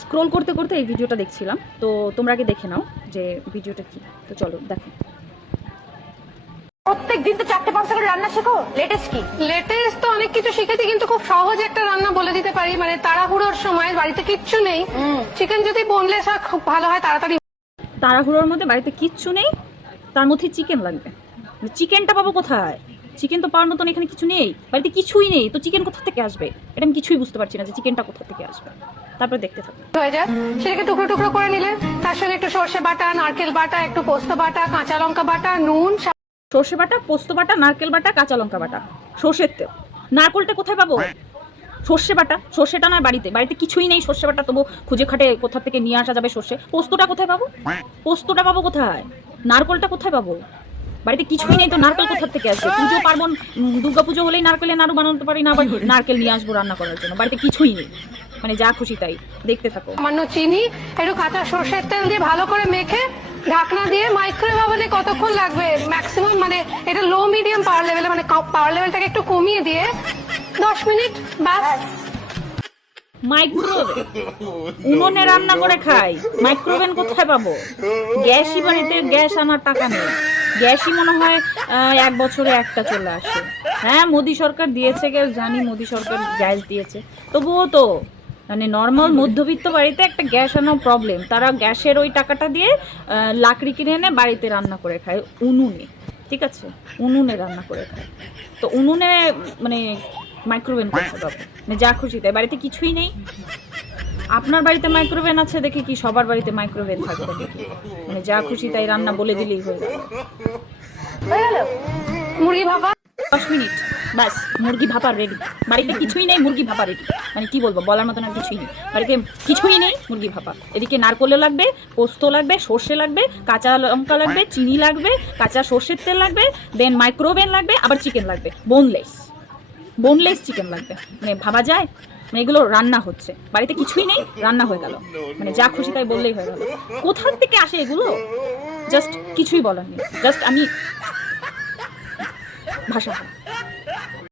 Scroll করতে করতে এই ভিডিওটা দেখছিলাম। তো তোমরা আগে দেখে নাও যে ভিডিওটা কি। তো চলো দেখো। প্রত্যেক দিন তো চারটে পাঁচটা করে রান্না শেখো? লেটেস্ট কি? লেটেস্ট তো অনেক কিছু শিখেছি কিন্তু খুব সহজ একটা রান্না বলে দিতে পারি। মানে তাড়াহুড়োর সময় বাড়িতে কিচ্ছু নেই। চিকেন যদি বোনলেস হয় খুব ভালো হয় তাড়াতাড়ি। তাড়াহুড়োর মধ্যে বাড়িতে কিচ্ছু নেই তার মধ্যে চিকেন লাগবে। চিকেনটা পাবো কোথায়? চিকেন তো পাওয়ার মতন এখানে কিছু নেই। বাড়িতে কিছুই নেই তো চিকেন কোথা থেকে আসবে? এটা আমি কিছুই বুঝতে পারছি না যে চিকেনটা কোথা থেকে আসবে। তারপরে দেখতে থাকো। হয়ে যায় সেটাকে টুকরো টুকরো করে নিলে তার সঙ্গে একটু সর্ষে বাটা নারকেল বাটা একটু পোস্ত বাটা কাঁচা লঙ্কা বাটা নুন সর্ষে বাটা পোস্ত বাটা নারকেল বাটা কাঁচা লঙ্কা বাটা। সর্ষের তেল। নারকেলটা কোথায় পাবো? সর্ষে বাটা। সর্ষেটা নয় বাড়িতে। বাড়িতে কিছুই নেই সর্ষে বাটা তবু খুঁজে খাটে কোথা থেকে নিয়ে আসা যাবে সর্ষে। পোস্তটা কোথায় পাবো? পোস্তটা পাবো কোথায়? নারকেলটা কোথায় পাবো? বাড়িতে কিছুই নেই তো নারকেল কোথা থেকে আসবে? পুজো পার্বণ দুর্গা পুজো হলেই নারকেলের নাড়ু বানাতে পারি না আবার নারকেল নিয়ে আসব রান্না করার জন্য। বাড়িতে কিছুই নেই। মানে যা খুশি তাই দেখতে থাকো। সামান্য চিনি একটু কাঁচা সর্ষের তেল দিয়ে ভালো করে মেখে ঢাকনা দিয়ে মাইক্রোওয়েভ ওভেনে কতক্ষণ লাগবে? ম্যাক্সিমাম মানে এটা লো মিডিয়াম পাওয়ার লেভেলে মানে পাওয়ার লেভেলটাকে একটু কমিয়ে দিয়ে দশ মিনিট ব্যাস। মাইক্রোওয়েভ উনুনে রান্না করে খাই। মাইক্রোওভেন কোথায় পাবো? গ্যাসই বাড়িতে গ্যাস আনার টাকা নেই। গ্যাসই মনে হয় এক বছরে একটা চলে আসে। হ্যাঁ মোদি সরকার দিয়েছে গ্যাস জানি মোদি সরকার গ্যাস দিয়েছে। তবুও তো মানে নর্মাল মধ্যবিত্ত বাড়িতে একটা গ্যাস আনার প্রবলেম তারা গ্যাসের ওই টাকাটা দিয়ে লাকড়ি কিনে এনে বাড়িতে রান্না করে খায়, উনুনে, ঠিক আছে? উনুনে রান্না করে খায়। তো উনুনে মানে মাইক্রোওভেন করতে পাবো মানে যা খুশি তাই, বাড়িতে কিছুই নেই। আপনার বাড়িতে মাইক্রোওভেন আছে দেখে কি সবার বাড়িতে মাইক্রোওভেন থাকবে দেখি মানে যা খুশি তাই রান্না বলে দিলেই হয়ে যাবে মুরগি ভাপা? দশ মিনিট। ব্যাস, মুরগি ভাপা রেডি বাড়িতে কিছুই নেই, মুরগি ভাপা রেডি মানে কি বলব, বলার মতন আর কিছুই নেই। বাড়িতে কিছুই নেই, মুরগি ভাপা। এদিকে নারকোলও লাগবে, পোস্ত লাগবে, সর্ষে লাগবে, কাঁচা লঙ্কা লাগবে, চিনি লাগবে, কাঁচা সর্ষের তেল লাগবে দেন মাইক্রোওভেন লাগবে, আবার চিকেন লাগবে। বোনলেস বোনলেস চিকেন লাগবে। মানে ভাবা যায়? মানে এগুলো রান্না হচ্ছে। বাড়িতে কিছুই নেই, রান্না হয়ে গেল। মানে যা খুশি তাই বললেই হয়ে গেল। কোথার থেকে আসে এগুলো? জাস্ট কিছুই বলার নেই। জাস্ট আমি ভাষা।